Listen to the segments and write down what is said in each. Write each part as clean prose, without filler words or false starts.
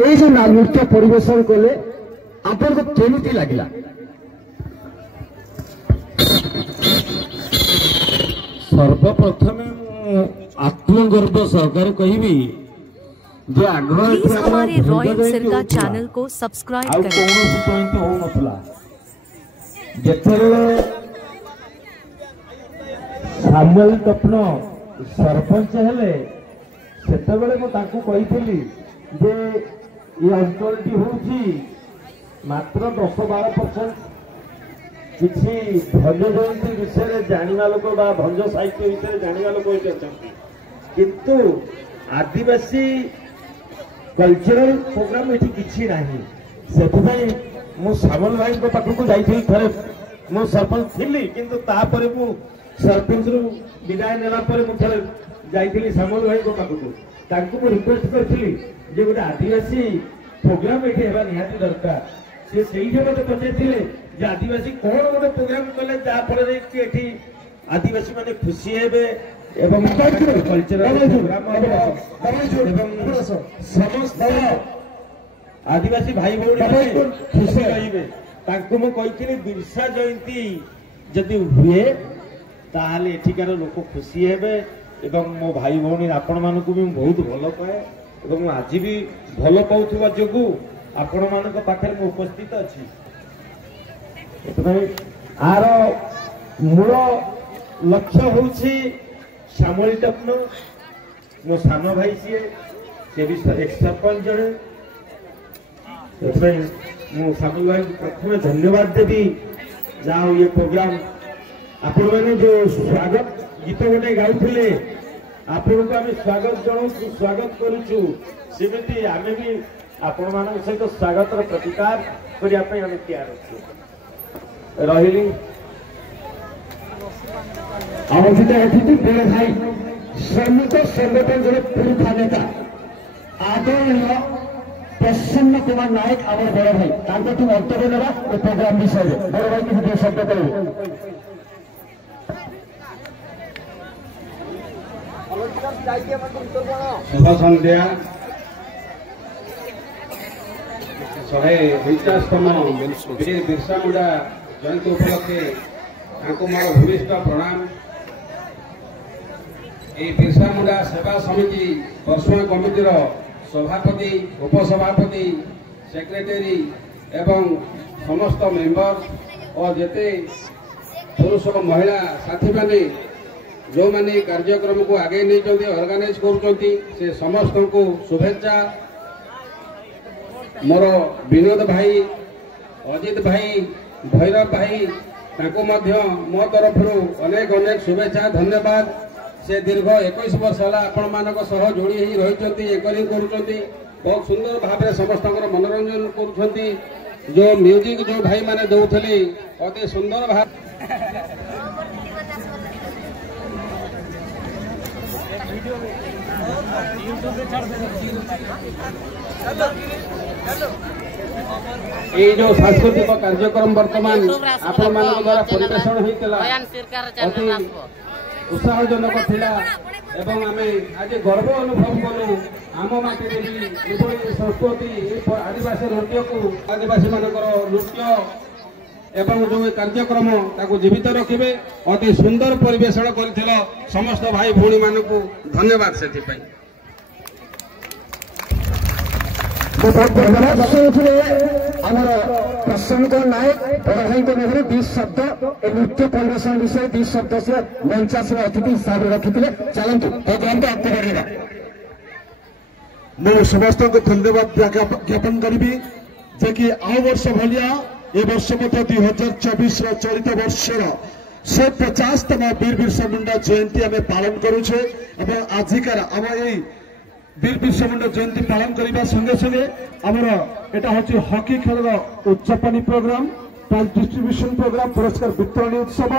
এই যে নৃত্য পরিবেশন কলে আপনার কেমিতি লাগিলা? सर्वप्रथमे आत्मगर्व सहकार कहबी जे आग्रह प्लीज हमारे रॉयल सिरका चैनल को सब्सक्राइब करें। कौन पॉइंट हो नथला जेतले सामुएल तपन सरपंच हेले सेतबेले मो ताकू कहितली जे ये अंचलटी होची मात्र 10-12% किसी भंज जयंती विषय जाना लोक भंज साहित्य विषय जाना लोक ये अच्छा किंतु आदिवासी कल्चरल प्रोग्राम ये किसी ना से मु सामल भाई पाखक जाइए थे मु सरपंच थी किंतु तापर मु सरपंच रु विदाय नेला मुझे जाइए सामल भाई पाखक रिक्वेस्ट करी गोटे आदिवासी प्रोग्राम ये निहाती दरकार सी से मत पचारे आदिवासी कौन गोटे प्रोग्राम कले जहाँफल कि आदिवासी माने खुशी हेबे एवं कल्चरल समस्त आदिवासी भाई भौणी खुशी रहिबे तांको मु कहिथिनि बिरसा जयंती जदि हुए ताहाले एठिकार लोक खुशी हेबे एवं मो भाई भौणी आपण मानकु भी बहुत भल पाए एवं आज भी भल पाउथबा जोगु आपण मानक पाखरे मु उपस्थित अछि। आर मूल लक्ष्य हूँ सामुएल टपन मो सान भाई सी से भी एक सरपंच जड़े मु सामुएल भाई प्रथम धन्यवाद देवी जहाँ ये प्रोग्राम आपण मैंने जो स्वागत गीत गोटे गाउले आपण को आम स्वागत जनाऊ स्वागत करुचु सेमती आम भी आपण मान सहित स्वागत प्रतिकार करने आम तैयार अच्छे रही बड़े भाई श्रमिक संगठन जो पुरुषा नेता आदरणीय प्रसन्न कुमार नायक आम बड़ भाई तुम अंतर ना प्रोग्राम विषय बड़ भाई किसी शब्द कह शुभ सन्ध्या 150तम बिरसा मुंडा जयंती उपलक्षे मोर भूमिष्ठ प्रणाम। ये बिरसा मुंडा सेवा समिति वर्षुआ कमिटर सभापति उपसभापति सेक्रेटरी एवं समस्त मेंबर और जेते पुरुष और महिला साथी माने जो माने कार्यक्रम को आगे नहीं ऑर्गेनाइज करुचंती से समस्त को शुभेच्छा। मोर विनोद भाई अजित भाई भैरव भाई ताको मध्य मो तरफ अनेक अनेक शुभेच्छा धन्यवाद। से दीर्घ 21 वर्ष है आपण मानक सह जोड़ी ही रही एकरिंग करुँच बहुत सुंदर भाव समस्त मनोरंजन करुँच जो म्यूजिक जो भाई माने दौले अति सुंदर भाव ये जो सांस्कृतिक कार्यक्रम वर्तमान आपण मान द्वारा परिवेषण होता अति उत्साहजनक थिला एवं आमे आज गर्व अनुभव कलु आम माटी संस्कृति आदिवासी नृत्य को आदिवासी मानकर नृत्य एवं जो कार्यक्रम ताको जीवित रखिबे अति सुंदर परिवेषण करथिल समस्त भाई भौणी मानकु धन्यवाद। से प्रसन्न नायक बड़ भाई मेरे 20 शब्द नृत्य परिवेशन विषय 20 शब्द से मंचास अतिथि हिसाब से रखी चलते प्रोग्राम को आगे बढ़ेगा। मैं समस्त को धन्यवाद ज्ञापन करी जे कि आ वर्ष भाया ए वर्ष मत 2024 चलित वर्षर 150तम वीर बिरसा मुंडा जयंती आम पालन करुचे आजिकार आम वीर बिरसा मुंडा जयंती पालन करने संगे संगे आमर एटा हूँ हॉकी खेल उद्यापनी प्रोग्राम प्राइज डिस्ट्रीब्यूशन प्रोग्राम पुरस्कार वितरण उत्सव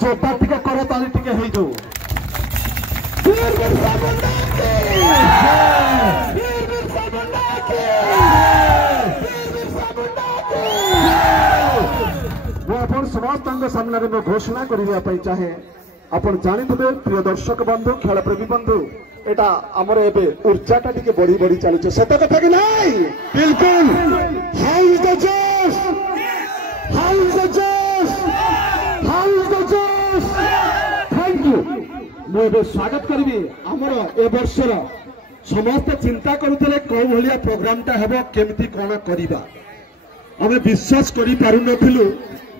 जोता टिके कर ताली टिके हो जाऊ। समस्त सामने में घोषणा करने चाहे आप जानी प्रिय दर्शक बंधु खेल प्रेमी बंधु एटा आमर एबे ऊर्जाटा टिके बढ़ी बढ़ी चलुचे सत कथा कि नाही बिल्कुल हाउ इज द जोश हाउ इज द जोश हाउ इज द जोश थैंक यू मु एबे स्वागत करबी आमर ए वर्षर समस्त चिंता करुतले कोन भलिया प्रोग्रामटा हेबो केमिति कोन करिबा आमे विश्वास करि पारु नथिलु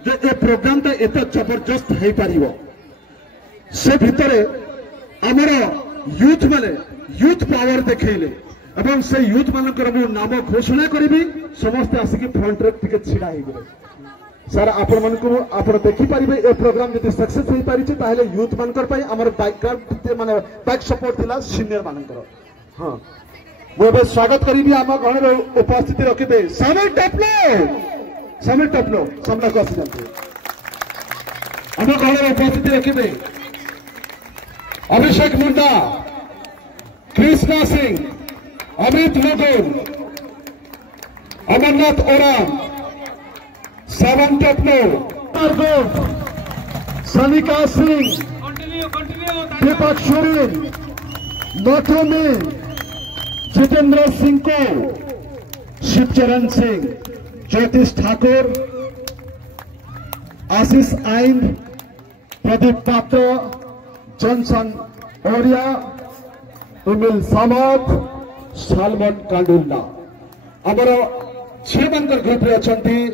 जे ए प्रोग्रामटा एत जबरदस्त हेइ पारिबो से भितरे आमर यूथ माने यूथ पावर देखैले एवं से यूथ मानकर मु नाम घोषणा करिबी समस्त आसिक फ्रंट रे टिके छिडा हेइ गेले सर आपण मन को आपण देखि परिबे ए प्रोग्राम जति सक्सेस हेइ पारिछि ताहेले यूथ मानकर पई हमर बैकग्राउंड माने बैक सपोर्ट थिला सीनियर मानकर हां मु बे स्वागत करिबी आम गण रे उपस्थिति रखिबे समय टपलो सामना को आसी जानते आम गण रे उपस्थिति रखिबे अभिषेक मुंडा कृष्णा सिंह अमित लुगुन अमरनाथ ओराम सावन टपलो सनिका सिंह दीपक सुरीन नथुमी जितेंद्र सिंह को शिवचरण सिंह ज्योतिष ठाकुर आशीष आइंद प्रदीप पात्र जॉनसन ओरिया इमिल सामत सालमन कांडुल्ला आमर झील मानकर ग्रुप रे अछंती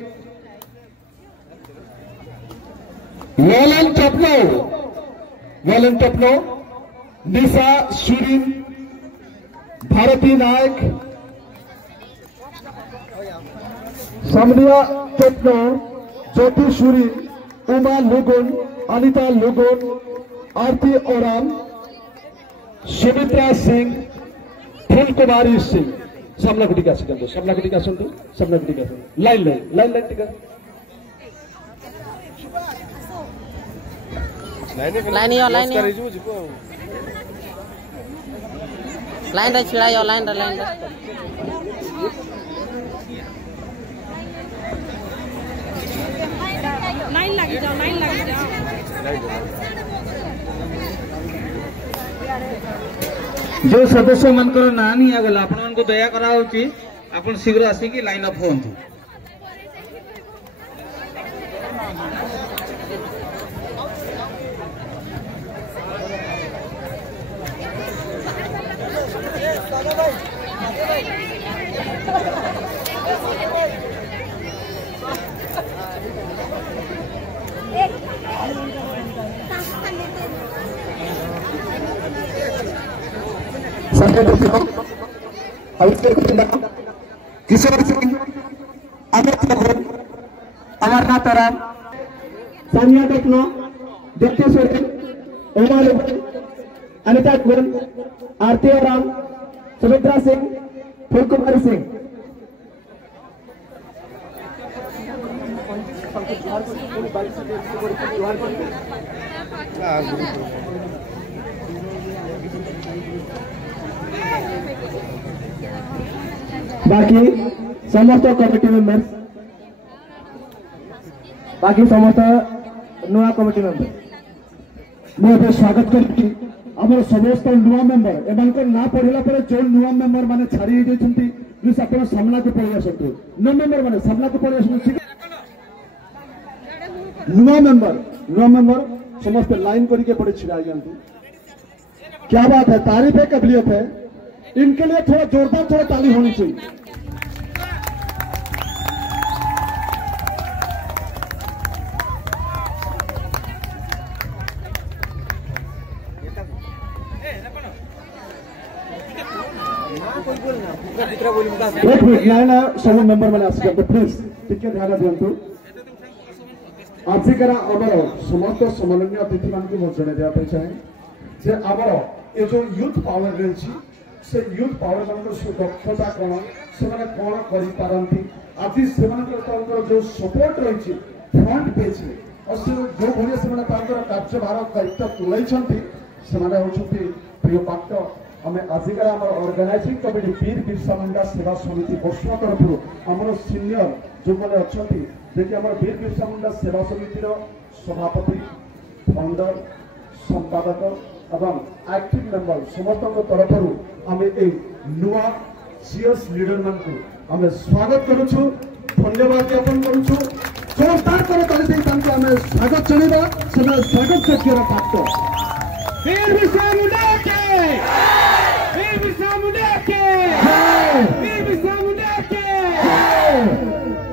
वलन टपलो निशा सुरीन भारती नायक समरिया टपलो ज्योति सुरी उमा लुगुन अनिता लुगुन आरती ओराम सुमित्रा सिंह फूल कुमारी सिंह सामना को टीका सुनते सामना को टीका लाइन टीका लाइन छिड़ाइयो लाइन लगी जाओ जो सदस्य मनकर ना नहीं आगला आपण मन को दया करा होची आपण शीघ्र आसी की लाइन अप होंतु किशोर सिंह अमित लुगुन अमरनाथ ओराम सानिया टपलो दीप्ति सोरेन उमा लुगुन अनिता लुगुन आरती ओराम सुमित्रा सिंह फूल कुमारी सिंह बाकी समस्त कमिटी मेंबर्स बाकी समस्त नुआ कमिटी मेंबर मैं स्वागत करती आम समस्त नुआ मेंबर एम ना पढ़ला जो नुआ मेंबर माने छाड़ी प्लीज आप सामना को पड़े आसतु नुआ मेंबर माने सामना को पड़े आसतु नुआ मेंबर समस्त लाइन करके पड़े छिड़ा जाती क्या बात है तारीफ है काबिलियत है इनके लिए थोड़ा जोरदार थोड़ा ताली होनी चाहिए सब मेंबर मैंने आसिक प्लीज टिके ध्यान दिंतु आजिकार आमर समस्त सम्माननीय अतिथि मान जन देवाई चाहे जे आमर ये जो यूथ पावर रही से यूथ पावर मान दक्षता कौन से कौन करती आज से जो सपोर्ट रही फ्रंट पेज और से जो भाई से कार्यभार दायित्व तुलाई प्रिय पात्र आम आजिकार आम ऑर्गेनाइजिंग कमिटी वीर बिरसा मुंडा सेवा समिति बसुआ तरफ आमर सीनियर जो मैंने अच्छा देखिए आम वीर बिरसा मुंडा सेवा समितिर सभापति फाउंडर संपादक এবং एक्टिव मेंबर समस्त तरफ आम नुआ सीएस लीडर मान आम स्वागत करुछु धन्यवाद ज्ञापन करुछु जोरदार कर आम स्वागत चलेगा से स्वागत योग्य प्राप्त वीर बिरसा मुंडा के वीर बिरसा मुंडा के वीर बिरसा मुंडा के।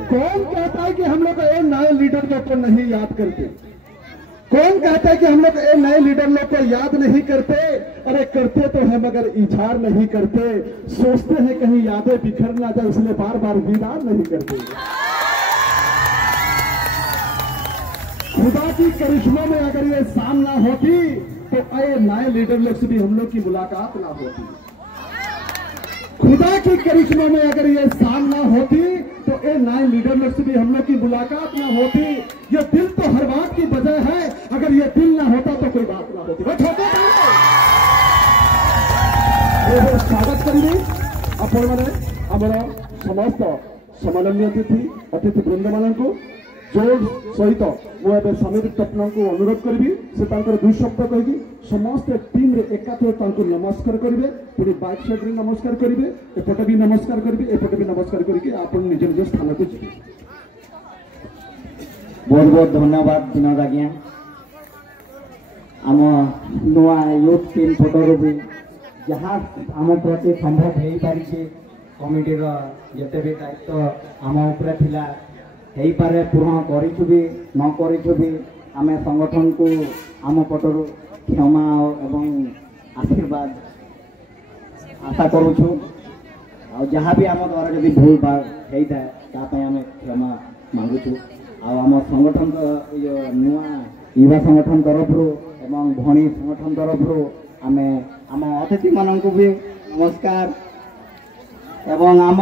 कौन कहता है कि हम लोग ये नए लीडर लोग को नहीं याद करते? कौन कहता है कि हम लोग ये नए लीडर लोग को याद नहीं करते? अरे करते तो है मगर इजहार नहीं करते, सोचते हैं कहीं यादें बिखर ना जाए इसलिए बार बार वीरान नहीं करते। खुदा की करिश्मा में अगर ये शाम ना होती तो ये नए लीडर लोग से भी हम लोग की मुलाकात ना होती। खुदा की करिश्मा में अगर ये शाम ना होती तो ये नए लीडर लोग से भी हम लोग की मुलाकात ना होती। ये दिल तो हर बात की वजह है, अगर ये दिल ना होता तो कोई बात ना होती। स्वागत करेंगे आपण मैंने आमर समस्त सम्माननीय अतिथि वृंद मान को जोर सहित मुझे समीर टपन को अनुरोध करी से दुई शब्द कही समस्त टीम रे एकाथर नमस्कार करेंगे पुणी बैक साइड रे नमस्कार करेंगे एपटे भी नमस्कार करेंगे एपटे भी नमस्कार करके आप निज निज स्थान को जी। बहुत बहुत धन्यवाद विनोद आज्ञा आम नुआ यूथ टीम फोटो भी जहाँ आम प्रति संभव हो पारि कमिटीर जिते भी दायित्व आम उपरे थिला हो पारे पूर्ण करूँ भी न करूँ भी आम संगठन को आम पटर क्षमा एवं आशीर्वाद आशा करूँ जहाँ भी आम द्वारा जब भूल भाग होता है आम क्षमा मांगुचु आम संगठन नुआ युवा संगठन तरफ एवं भणी संगठन तरफ आम आम अतिथि मान को भी नमस्कार एवं आम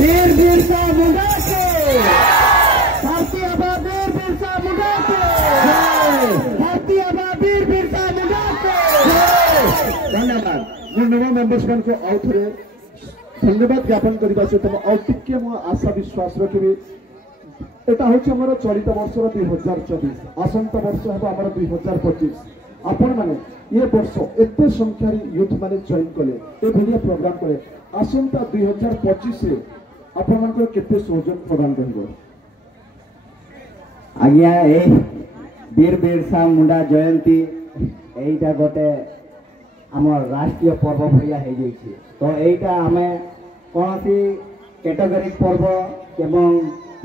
वीर बिरसा मुंडा के भारतीय वीर बिरसा मुंडा के भारतीय वीर बिरसा मुंडा के धन्यवाद। मु नुआ मेंबर्स मान को आउ थे धन्यवाद ज्ञापन करने सहित टे आशा विश्वास रखी एटा हूँ आम चलित वर्षर 2024 आसंत वर्ष है आम 2025 आपण मैंने ये वर्ष एत संख्यार यूथ मैंने जॉइन कले ए भलिया प्रोग्राम कले आसंता 2025 आपण मान केते सहयोग प्रदान करिवो? आज्ञा ए वीर बिरसा मुंडा जयंती एटा गोटे आम राष्ट्रीय पर्व भलिया हो जाइए तो यहीटा आम कौन सी कैटेगरी पर्व एवं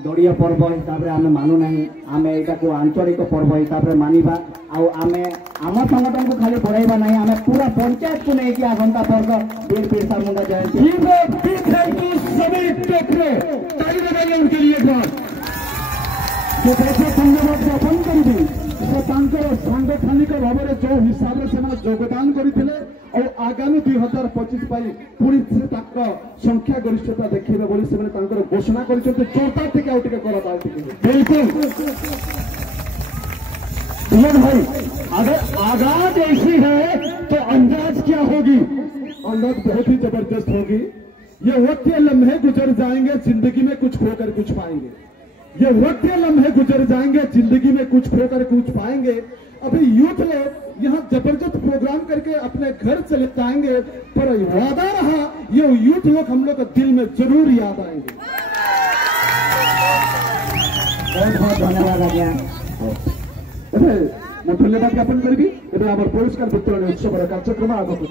दड़ीय पर्व हिसाब से आम मानु ना आम यहाँ को आंचलिक पर्व हिसाब से मानिबा आम संगठन को खाली बढ़ाइबा ना आम पूरा पंचायत को लेकिन आसंता पर्व वीर बिरसा मुंडा जयंती उनके लिए धन्यवाद ज्ञापन करी सांगठनिक भाव में जो हिसाब से योगदान करते और आगामी 2025 पुणी से संख्या गरिष्ठता देखिए बोली से घोषणा कर जोरदार थे बिल्कुल भाई अगर आगाज ऐसी है तो अंदाज क्या होगी? अंदाज बहुत ही जबरदस्त होगी। ये वक्त के लम्हे गुजर जाएंगे जिंदगी में कुछ खोकर कुछ पाएंगे। ये वक्त के लम्हे गुजर जाएंगे जिंदगी में कुछ खोकर कुछ पाएंगे। अभी यूथ लोग यहाँ जबरदस्त प्रोग्राम करके अपने घर चले जाएंगे पर वादा रहा ये यूथ लोग हम लोग दिल में जरूर याद आएंगे। बहुत बहुत धन्यवाद आज्ञा धन्यवाद ज्ञापन करी पुरस्कार वितरण उत्सव कार्यक्रम आगे को